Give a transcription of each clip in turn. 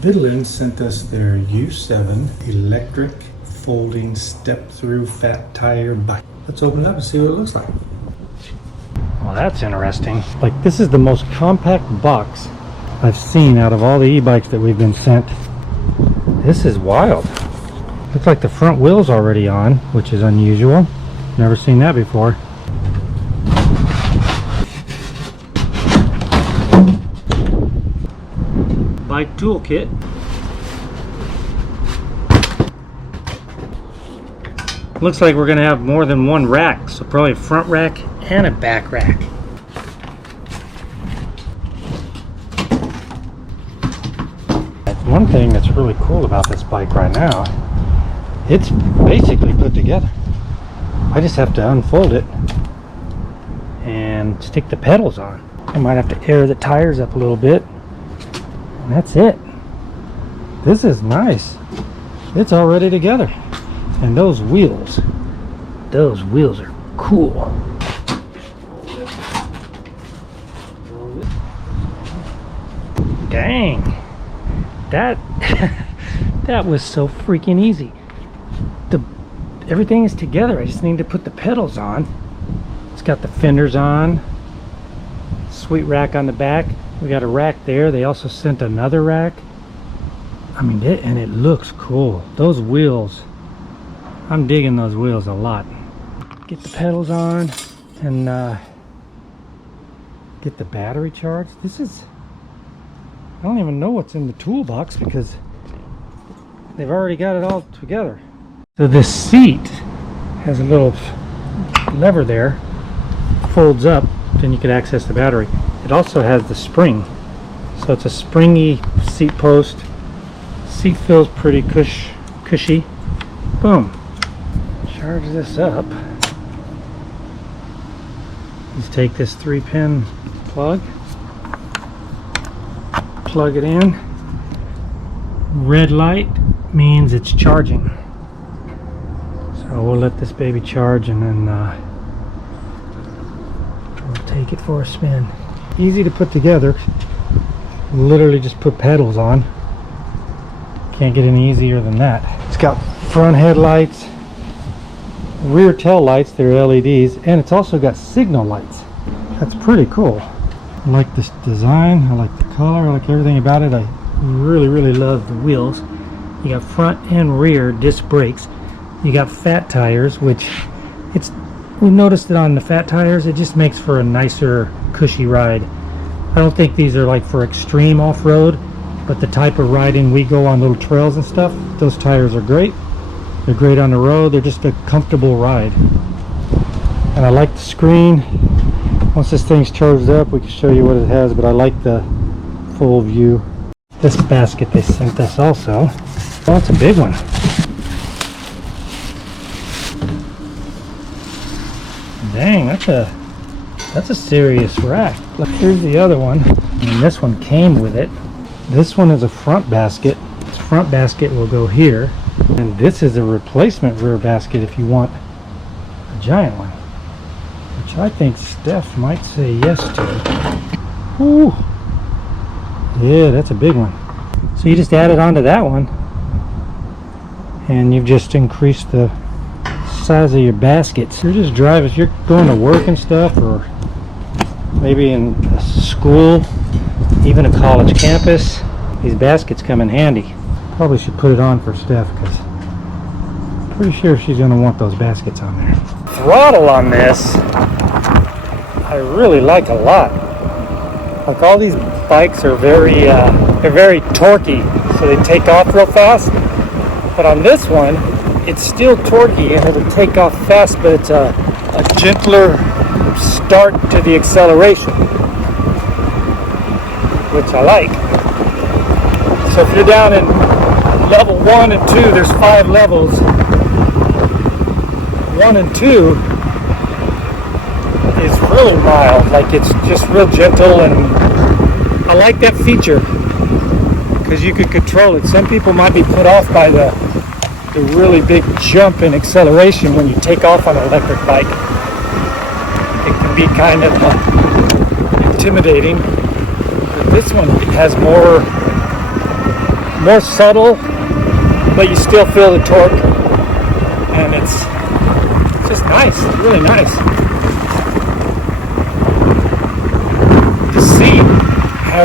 Vitilan sent us their U7 electric folding step-through fat tire bike. Let's open it up and see what it looks like. Well, that's interesting. Like, this is the most compact box I've seen out of all the e-bikes that we've been sent. This is wild. Looks like the front wheel's already on, which is unusual. Never seen that before. Bike toolkit. Looks like we're gonna have more than one rack, so probably a front rack and a back rack. One thing that's really cool about this bike right now, it's basically put together. I just have to unfold it and stick the pedals on. I might have to air the tires up a little bit. And that's it. This is nice. It's all ready together. And those wheels are cool. Dang. That was so freaking easy. Everything is together. I just need to put the pedals on. It's got the fenders on. Sweet rack on the back. We got a rack there. They also sent another rack. I mean, and it looks cool. Those wheels, I'm digging those wheels a lot. Get the pedals on and get the battery charged. I don't even know what's in the toolbox because they've already got it all together. So this seat has a little lever there, folds up, then you can access the battery. It also has the spring, so it's a springy seat post. Seat feels pretty cushy. Boom. Charge this up. Let's take this 3-pin plug, plug it in. Red light means it's charging. So we'll let this baby charge and then we'll take it for a spin. Easy to put together. Literally just put pedals on. Can't get any easier than that. It's got front headlights, rear tail lights, they're LEDs, and it's also got signal lights. That's pretty cool. I like this design, I like the color, I like everything about it. I really love the wheels. You got front and rear disc brakes. You got fat tires, which we've noticed it on the fat tires, it just makes for a nicer, cushy ride. I don't think these are like for extreme off-road, but the type of riding we go on, little trails and stuff, those tires are great. They're great on the road. They're just a comfortable ride. And I like the screen. Once this thing's charged up, we can show you what it has, but I like the full view. This basket they sent us also. Oh, it's a big one. Dang, that's a serious rack. Look, here's the other one, and this one came with it. This one is a front basket. This front basket will go here, and this is a replacement rear basket if you want a giant one, which I think Steph might say yes to. Ooh, yeah, that's a big one. So you just add it onto that one, and you've just increased the size of your baskets. You're just driving, if you're going to work and stuff, or maybe in a school, even a college campus, these baskets come in handy. Probably should put it on for Steph because I'm pretty sure she's going to want those baskets on there. Throttle on this, I really like a lot. Like, all these bikes are they're very torquey, so they take off real fast. But on this one, it's still torquey and it'll take off fast, but it's a gentler start to the acceleration, which I like. So if you're down in level 1 and 2, there's 5 levels. 1 and 2 is really mild, like it's just real gentle, and I like that feature because you could control it. Some people might be put off by the really big jump in acceleration when you take off on an electric bike. It can be kind of intimidating, but this one has more more subtle, but you still feel the torque, and it's just nice. It's really nice.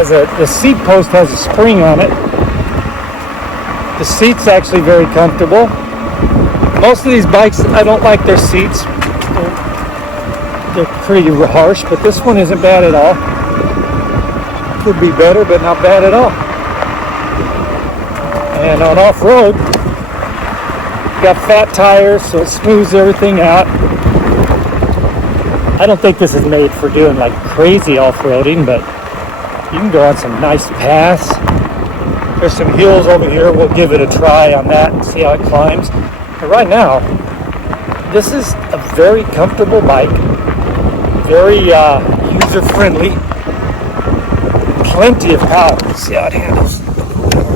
The seat post has a spring on it. The seat's actually very comfortable. Most of these bikes, I don't like their seats. They're pretty harsh, but this one isn't bad at all. Could be better, but not bad at all. And on off-road, got fat tires, so it smooths everything out. I don't think this is made for doing like crazy off-roading, but you can go on some nice paths. There's some hills over here. We'll give it a try on that and see how it climbs. But right now, this is a very comfortable bike. Very user-friendly. Plenty of power. See how it handles.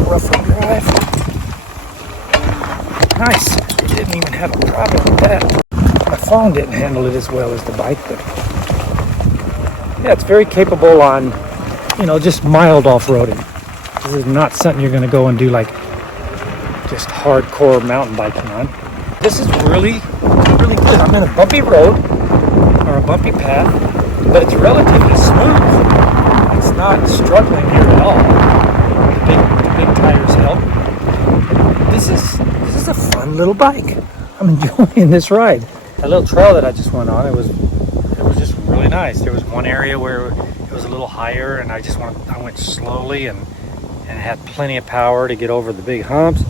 Rough and drive. Nice. Didn't even have a problem with that. My phone didn't handle it as well as the bike, but yeah, it's very capable on, you know, just mild off-roading. This is not something you're going to go and do like just hardcore mountain biking on. This is really, really good. I'm in a bumpy road or a bumpy path, but it's relatively smooth. It's not struggling here at all. The big tires help. This is a fun little bike. I'm enjoying this ride. That little trail that I just went on, it was just really nice. There was one area where it was a little higher, and I went slowly and had plenty of power to get over the big humps,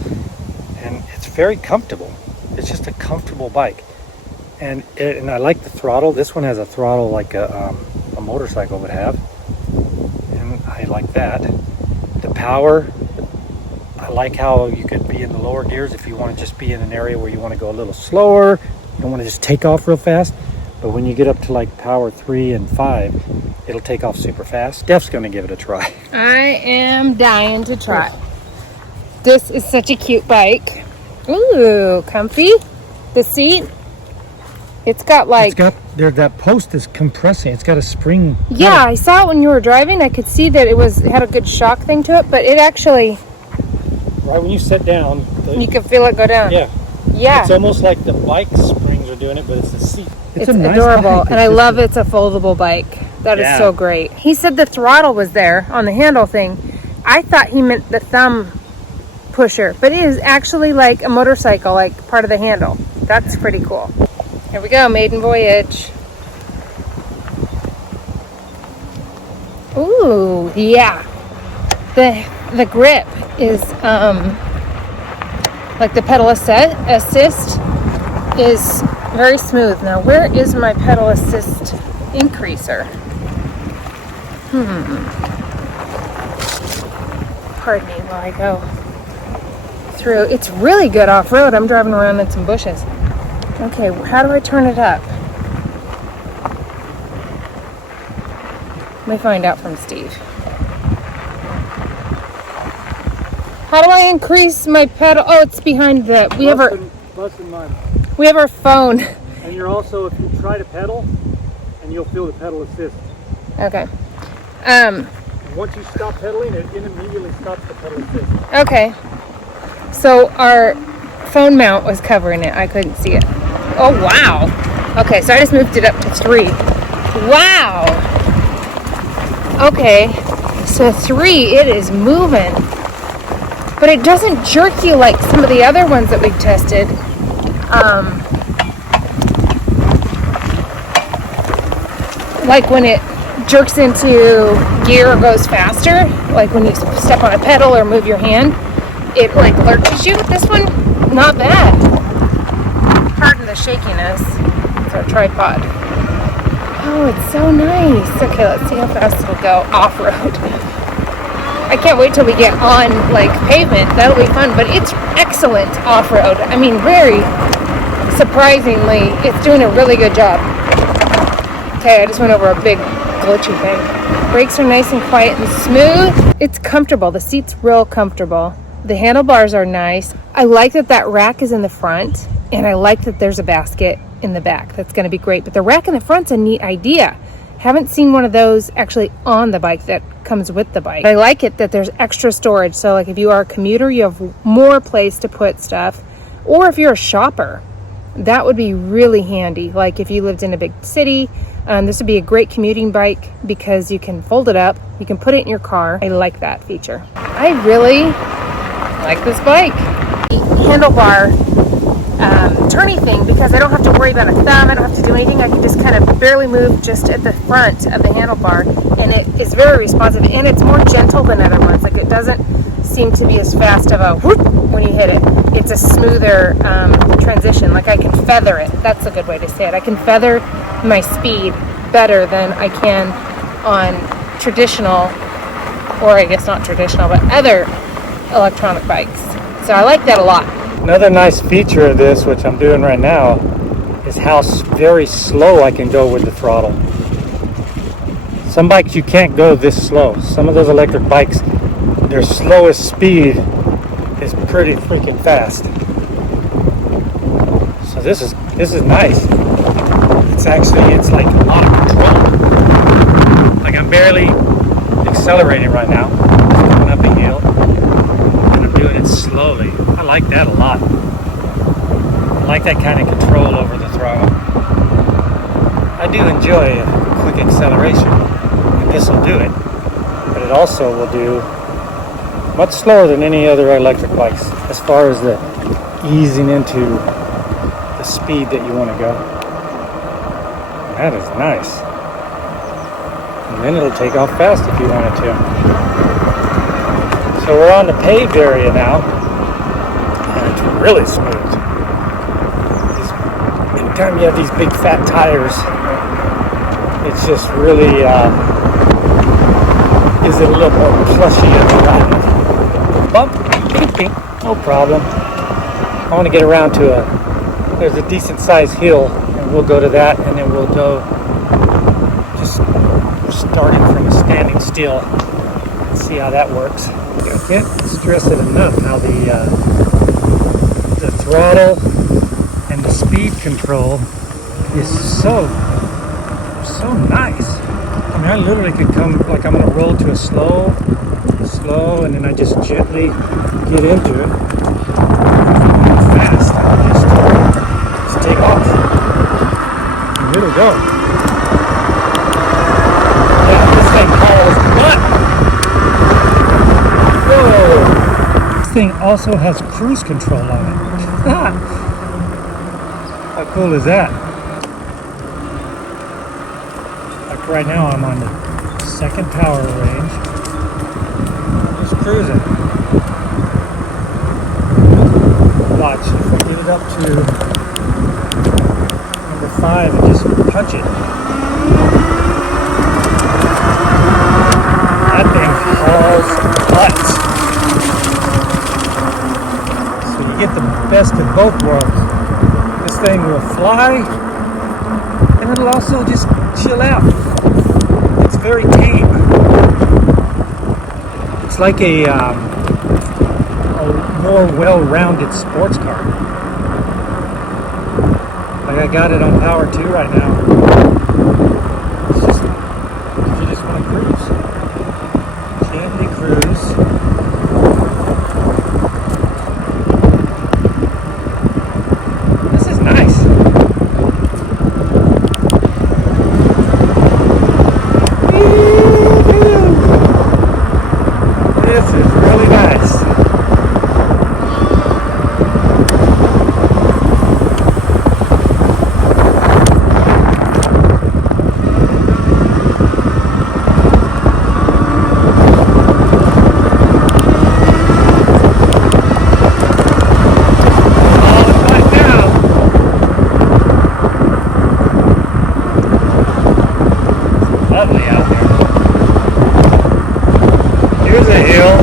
and it's very comfortable. It's just a comfortable bike, and I like the throttle. This one has a throttle like a motorcycle would have, and I like that. The power, I like how you could be in the lower gears if you want to just be in an area where you want to go a little slower. You don't want to just take off real fast. But when you get up to like power 3 and 5, it'll take off super fast. Steph's going to give it a try. I am dying to try. This is such a cute bike. Ooh, comfy. The seat, it's got like... that post is compressing. It's got a spring. Yeah, I saw it when you were driving. I could see that it had a good shock thing to it, but it actually... Right when you sit down... You can feel it go down. Yeah. Yeah. It's almost like the bike springs are doing it, but it's the seat. It's nice adorable, and I love it's a foldable bike. That is so great. He said the throttle was there on the handle thing. I thought he meant the thumb pusher, but it is actually like a motorcycle, like part of the handle. That's pretty cool. Here we go, maiden voyage. Ooh, yeah. The grip is like the pedal assist is very smooth. Now, where is my pedal assist increaser? Pardon me while I go through. It's really good off-road. I'm driving around in some bushes. Okay, how do I turn it up? Let me find out from Steve. How do I increase my pedal? Oh, it's behind the... We have our phone. And you're also, if you try to pedal, and you'll feel the pedal assist. Okay. Once you stop pedaling, it immediately stops the pedal assist. Okay. So our phone mount was covering it. I couldn't see it. Oh, wow. Okay, so I just moved it up to 3. Wow. Okay. So 3, it is moving. But it doesn't jerk you like some of the other ones that we've tested. Like when it jerks into gear or goes faster, like when you step on a pedal or move your hand, it like lurches you. This one, not bad. Pardon the shakiness. It's our tripod. Oh, it's so nice. Okay, let's see how fast it'll go off-road. I can't wait till we get on like pavement. That'll be fun, but it's excellent off-road. I mean, very surprisingly, it's doing a really good job. Okay, I just went over a big glitchy thing. Brakes are nice and quiet and smooth. It's comfortable. The seat's real comfortable. The handlebars are nice. I like that rack is in the front, and I like that there's a basket in the back. That's going to be great. But the rack in the front's a neat idea. Haven't seen one of those actually on the bike that comes with the bike. I like it that there's extra storage. So like if you are a commuter, you have more place to put stuff. Or if you're a shopper, that would be really handy. Like if you lived in a big city, this would be a great commuting bike because you can fold it up, you can put it in your car. I like that feature. I really like this bike. The handlebar turny thing, because I don't have to worry about a thumb, I don't have to do anything. I can just kind of barely move just at the front of the handlebar, and it is very responsive, and it's more gentle than other ones. Like it doesn't seem to be as fast of a whoop when you hit it. It's a smoother transition. Like I can feather it. That's a good way to say it. I can feather my speed better than I can on traditional, or I guess not traditional, but other electronic bikes. So I like that a lot. Another nice feature of this, which I'm doing right now, is how very slow I can go with the throttle. Some bikes you can't go this slow. Some of those electric bikes, their slowest speed is pretty freaking fast. So this is nice. It's like a lot of control. Like I'm barely accelerating right now. It's going up a hill, and I'm doing it slowly. I like that a lot. I like that kind of control over the throttle. I do enjoy a quick acceleration, and this will do it. But it also will do much slower than any other electric bikes as far as the easing into the speed that you want to go. That is nice. And then it'll take off fast if you wanted to. So we're on the paved area now, and it's really smooth. Anytime you have these big fat tires, it's just really gives it a little more plushy of a ride. Bump, ping, ping, no problem. I want to get around to there's a decent sized hill, and we'll go to that, and then we'll go just starting from a standing still and see how that works. I can't stress it enough how the throttle and the speed control is so nice. I mean, I literally could come, like I'm going to roll to a slow, and then I just gently get into it. Fast, just take off. And it'll go. Yeah, this thing calls butt. Whoa! This thing also has cruise control on it. How cool is that? Like right now I'm on the second power range. Just cruising. Watch, if I get it up to number 5 and just punch it. That thing hauls butt. So you get the best of both worlds. This thing will fly, and it'll also just chill out. It's very tame. It's like a more well-rounded sports car. Like I got it on Power 2 right now. It's just, you just want to cruise. Gently cruise. This is nice. This is really nice. Lovely out there. Here's a hill.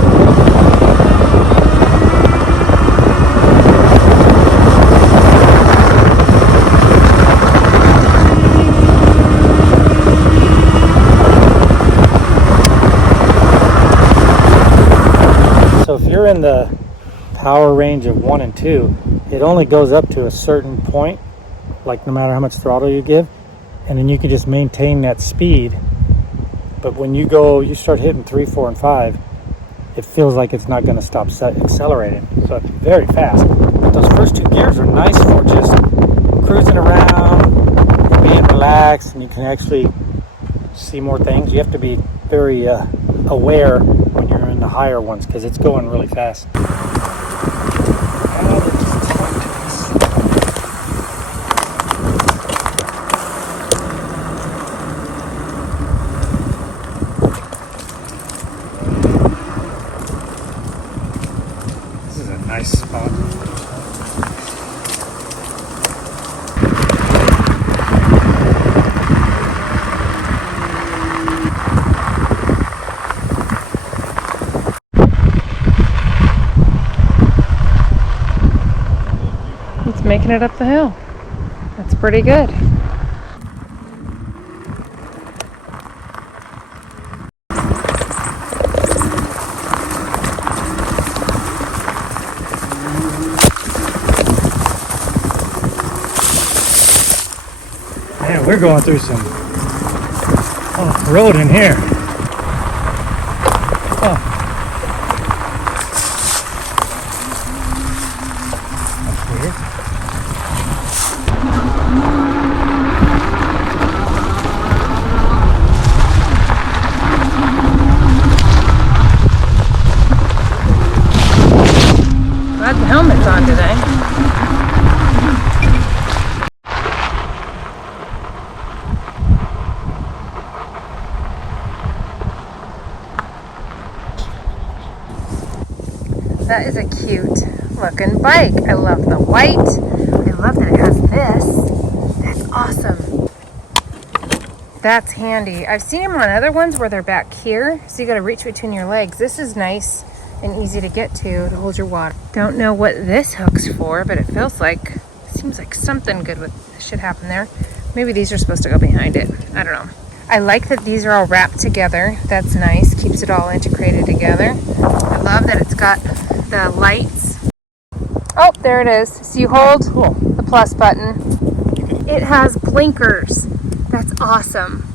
So if you're in the power range of 1 and 2, it only goes up to a certain point, like no matter how much throttle you give, and then you can just maintain that speed. But when you start hitting 3, 4, and 5, it feels like it's not going to stop accelerating. So it's very fast. But those first 2 gears are nice for just cruising around, being relaxed, and you can actually see more things. You have to be very aware when you're in the higher ones because it's going really fast. This is a nice spot. Making it up the hill. That's pretty good. Man, we're going through some road in here. Oh. That's weird. Glad the helmet's on today. That is a cute looking bike. I love the white. I love that it has this. That's awesome. That's handy. I've seen them on other ones where they're back here, so you got to reach between your legs. This is nice and easy to get to hold your water. Don't know what this hook's for, but it seems like something good should happen there. Maybe these are supposed to go behind it. I don't know. I like that these are all wrapped together. That's nice. Keeps it all integrated together. I love that it's got the lights. Oh, there it is. So you hold the plus button. It has blinkers. That's awesome.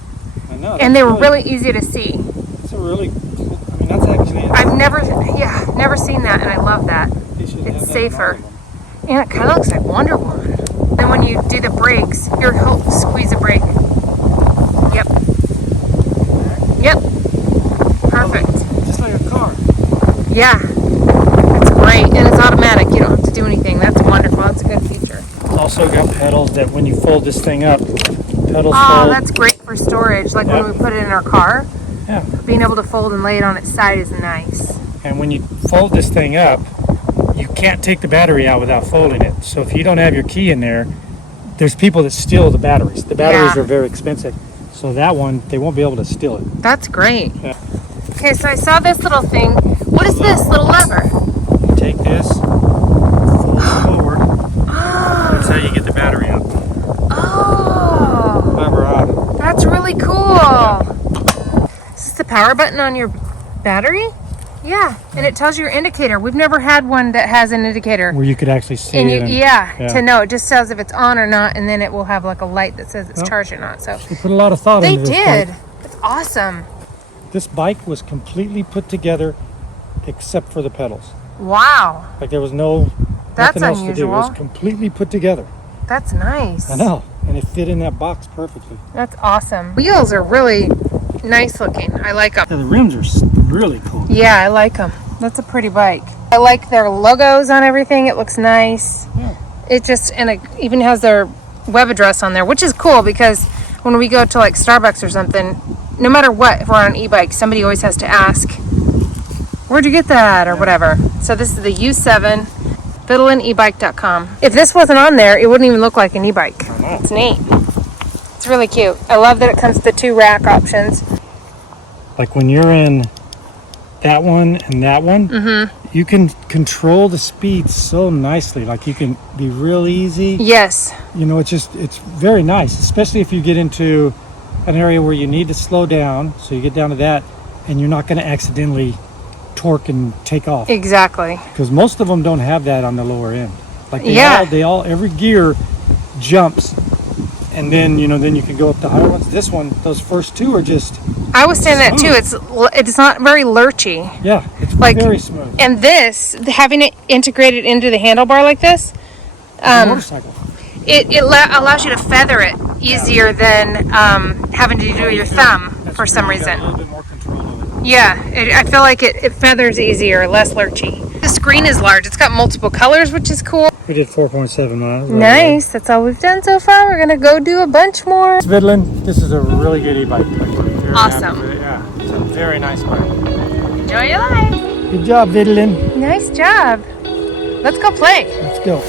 I know. And they were really easy to see. It's a really cool. I mean, that's actually. I've never seen that, and I love that. It's safer. And it kind of looks like Wonder Woman. Then when you do the brakes, squeeze a brake. Yep. Perfect. Just like a car. Yeah. It's great. And it's automatic. You don't have to do anything. That's wonderful. That's a good feature. It's also got pedals that when you fold this thing up, pedals Oh, fold. that's great for storage. Like when we put it in our car. Yeah. Being able to fold and lay it on its side is nice. And when you fold this thing up, you can't take the battery out without folding it. So if you don't have your key in there, there's people that steal the batteries. The batteries are very expensive. So that one, they won't be able to steal it. That's great. Yeah. Okay, so I saw this little thing. What is this little lever? You take this, fold it forward. Oh. That's how you get the battery out. Oh. Remember how? That's really cool. Is this the power button on your battery? Yeah, and it tells you your indicator. We've never had one that has an indicator. Where you could actually see And it. to know. It just says if it's on or not, and then it will have like a light that says it's charged or not. So They put a lot of thought they into this did. bike. It's awesome. This bike was completely put together except for the pedals. Wow. Like there was That's nothing else to do. It unusual. was completely put together. That's nice. I know. And it fit in that box perfectly. That's awesome. Wheels are really nice looking. I like them. Yeah, the rims are really cool. Yeah, I like them. That's a pretty bike. I like their logos on everything. It looks nice. Yeah. It even has their web address on there, which is cool because when we go to like Starbucks or something, no matter what, if we're on an e-bike, somebody always has to ask, where'd you get that or whatever. So this is the U7, VitilanEbike.com. If this wasn't on there, it wouldn't even look like an e-bike. I know. It's neat. It's really cute. I love that it comes with the 2 rack options. Like when you're in that one and that one, you can control the speed so nicely. Like you can be real easy. Yes. You know, it's very nice, especially if you get into an area where you need to slow down. So you get down to that and you're not going to accidentally torque and take off. Exactly. Because most of them don't have that on the lower end. Like Yeah. every gear jumps and then then you can go up the higher ones. This one, those first two are just I was saying that too. smooth. It's not very lurchy. Yeah, it's Like- very smooth. And this, having it integrated into the handlebar like this, It's a motorcycle. it allows you to feather it easier than having to do your thumb That's for some true. You got reason. a little bit more control of it. Yeah, I feel like it feathers easier, less lurchy. The screen is large. It's got multiple colors, which is cool. We did 4.7 miles. Nice. That's all we've done so far. We're gonna go do a bunch more. Vitilan, this is a really good e-bike. Like, very Awesome. happy with it. Yeah, it's a very nice bike. Enjoy your life. Good job, Vitilan. Nice job. Let's go play. Let's go.